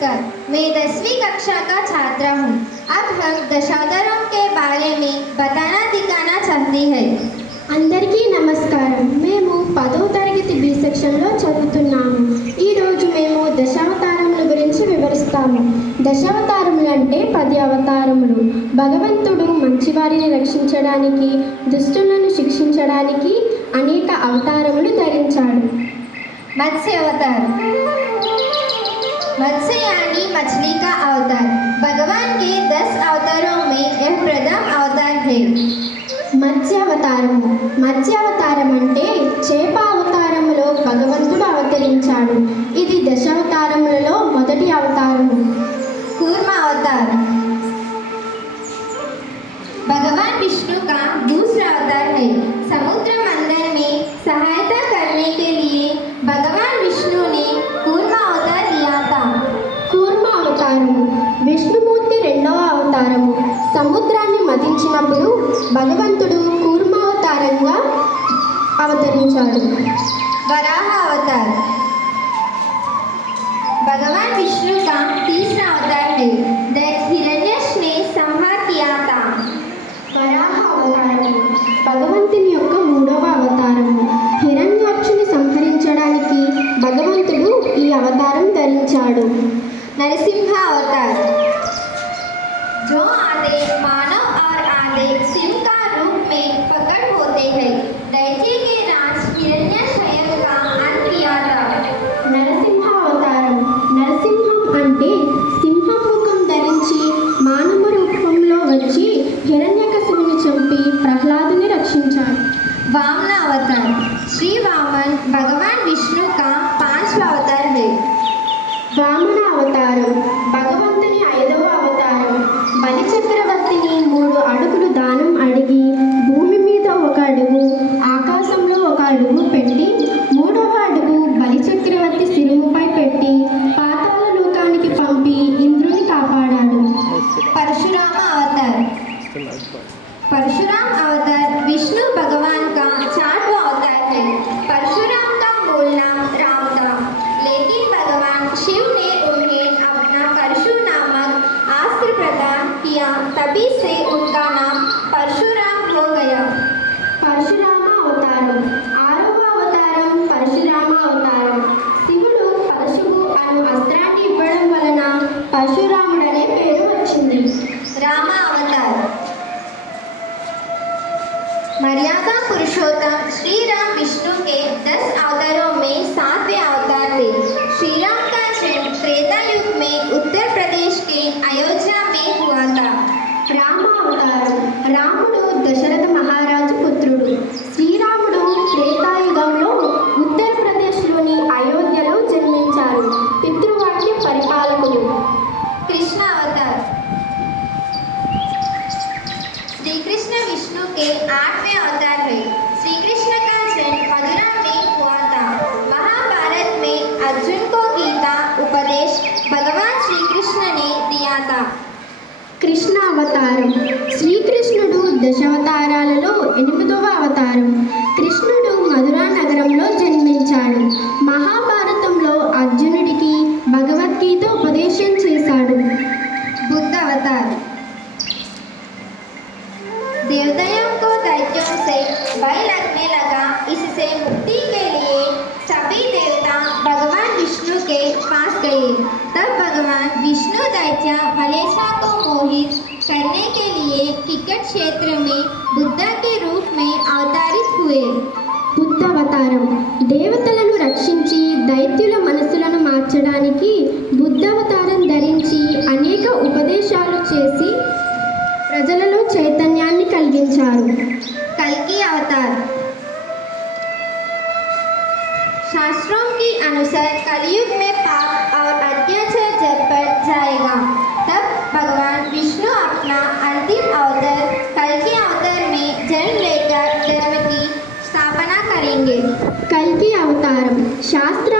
नमस्कार। मैं 10वीं कक्षा का छात्रा हूँ। अब हम दशावतारों के बारे में बताना दिखाना चाहते हैं। అందరికీ నమస్కారం। మేము 10వ తరగతి బి సెక్షన్లో చదువుతున్నాము. ఈరోజు మేము దశావతారముల గురించి వివరిస్తాము. దశావతారములు అంటే 10 అవతారములు. భగవంతుడు మంచివారిని రక్షించడానికి, దుష్టులను శిక్షించడానికి అనేక అవతారములు ధరించాడు. मत्स्य अवतार, मत्स्य यानी मछली का अवतार। भगवान के 10 अवतारों में यह प्रथम अवतार है। మత్స్యావతారము. మత్స్యావతారం అంటే చేప అవతారములో భగవంతుడు అవతరించాడు. ఇది దశావతారములలో మొదటి అవతారము. कूर्म अवतार, भगवान विष्णु का दूसरा अवतार है। समुद्र मंथन में सहायता करने के लिए भगवान विष्णु ने कूर्म अवतार लिया था। కూర్మ అవతారము. విష్ణుమూర్తి రెండవ అవతారము. సముద్రాన్ని మదించినప్పుడు భగవంతుడు కూర్మావతారంగా అవతరించాడు. वराह अवतार, भगवान विष्णु का तीसरा अवतार है। दैट हिरण्यक्ष ने संहार किया था। వరాహ అవతారము. భగవంతుని యొక్క మూడవ అవతారము. హిరణ్యాక్షుని సంహరించడానికి భగవంతుడు ఈ అవతారం ధరించాడు. नरसिंह अवतार, जो आधे मानव और आधे सिंह का रूप में प्रकट होते हैं। दैत्य के राज हिरण्यकश्यप का अंत किया था। నరసింహ అవతారం. నరసింహం అంటే సింహముఖం ధరించి మానవ రూపంలో వచ్చి హిరణ్యకశిపుని చంపి ప్రహ్లాదుని రక్షించాడు. वामन अवतार, श्री वामन भगवान विष्णु का 5वां अवतार है। వామన అవతారం. భగవంతుని 5వ అవతారం. బలి చక్రవర్తిని 3 అడుగులు దానం అడిగి భూమి మీద 1 అడుగు, ఆకాశంలో 1 అడుగు పెట్టి 3వ అడుగు బలి చక్రవర్తి శిలువుపై పెట్టి పాతాళ లోకానికి పంపి ఇంద్రుని కాపాడాడు. परशुराम अवतार, परशुराम अवतार विष्णु भगवान का 4वां अवतार है। परशुराम का मूल नाम राम था, लेकिन भगवान शिव ने उन्हें अपना परशु नामक अस्त्र प्रदान किया, तभी से उनका नाम परशुराम हो गया। పరశురామ అవతారం. 6వ అవతారం పరశురామ అవతారం. శివుడు పరశువు అను అస్త్రాన్ని ఇవ్వడం వలన పరశురాముడనే పేరు వచ్చింది. राम अवतार, मर्यादा पुरुषोत्तम श्री राम विष्णु के 10 अवतारों में 7वें अवतार थे। श्री राम का जन्म त्रेता युग में उत्तर प्रदेश के अयोध्या में हुआ था। రామ అవతారం. రాముడు దశరథ మహారాజు పుత్రుడు. శ్రీరాముడు త్రేతాయుగంలో ఉత్తరప్రదేశ్లోని అయోధ్యలో జన్మించారు. పితృవాక్య పరిపాలకుడు. कृष्ण अवतार, श्री कृष्ण विष्णु के 8वें अवतार है। श्री कृष्ण का जन्म मथुरा में हुआ था। महाभारत में अर्जुन को गीता उपदेश भगवान श्री कृष्ण ने दिया था। కృష్ణ అవతారం. శ్రీకృష్ణుడు దశావతారాలలో 8వ అవతారం. కృష్ణుడు మధురా నగరంలో జన్మించాడు. మహాభారతంలో అర్జునుడికి భగవద్గీత ఉపదేశం చేశాడు. बुद्ध अवतार, देवताओं को दैत्यों से भय लगने लगा। इससे मुक्ति के लिए सभी देवता भगवान विष्णु के पास गए। तब भगवान विष्णु दैत्य मलेच्छा को मोहित करने के लिए किकट क्षेत्र में बुद्ध के रूप में अवतरित हुए। బుద్ధ అవతారం. దేవతలను రక్షించి దైత్యుల మనసులను మార్చడానికి బుద్ధావతారం ధరించి అనేక ఉపదేశాలు చేసి ప్రజలలో చైతన్యాన్ని కలిగించారు. कल्कि अवतार, शास्त्रों के अनुसार कलयुग में पाप और अत्याचार जब बढ़ जाएगा, तब भगवान विष्णु अपना अंतिम अवतार कल्कि अवतार में जन्म लेकर धर्म की स्थापना करेंगे। కల్కి అవతారం. శాస్త్ర